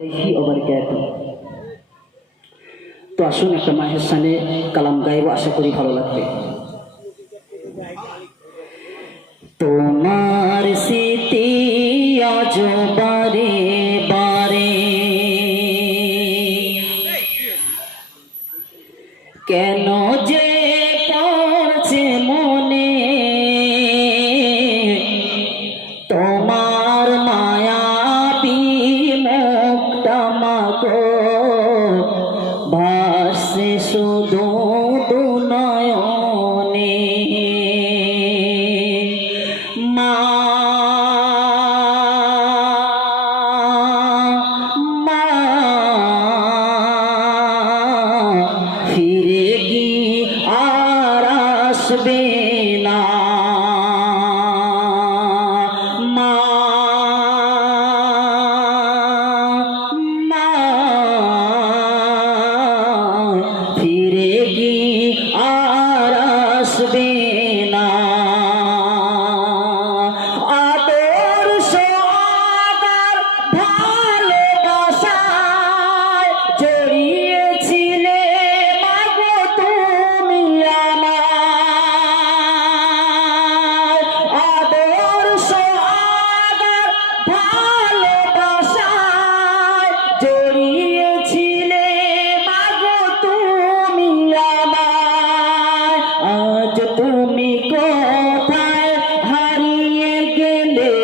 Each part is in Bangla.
তো আসুন একটা মায়ের সামনে কালাম গাইব, আশা করি ভালো লাগবে। তোমার স্মৃতি আজ বারে বারে কেন যে পড়ছে মনে, তোমার মায়া বিমুখটা মাগো ভাসে শুধু দু নয়নে। মা মা ফিরে কি আর আসবে না, মা মা ফিরে কি আর আসবে না। আদর্শ আদর ভালোবাসায় জড়িয়েছিলে মাগো তুমি আমার। আদর্শ আদর ভালোবাসায় জড়িয়েছিলে মাগো তুমি আমার। আজ তুমি কোথায় হারিয়ে গেলে,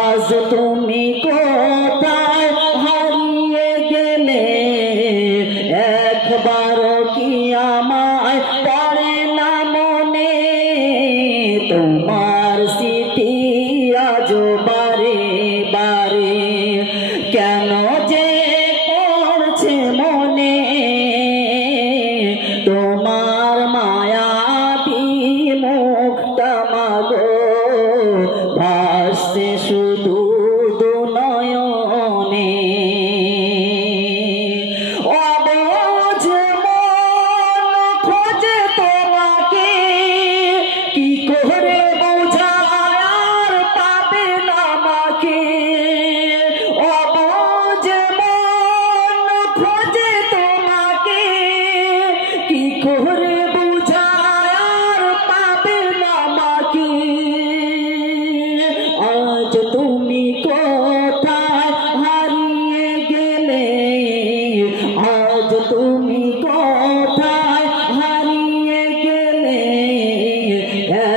আজ তুমি কোথায় হারিয়ে গেলে, একবারও কি আমায় পড়ে না মনে। তোমার স্মৃতি আজ বারে বারে কেন যে পড়ছে মনে, তোমার মায়া বিমুখটা মাগো ভাসছে শুধু দু নয়নে। অবুঝ মন খোঁজে তোমাকে, কি করে বোঝায় আর পাবে না আমাকে। অবুঝ মন খোঁজে তোমাকে, কি করে বোঝায় আর পাবে না আমাকে। আজ তুমি কোথায় হারিয়ে গেলে, আজ তুমি কোথায় হারিয়ে গেলে,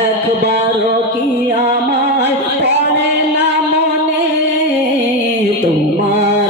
একবারও কি আমায় পড়ে না মনে। তোমার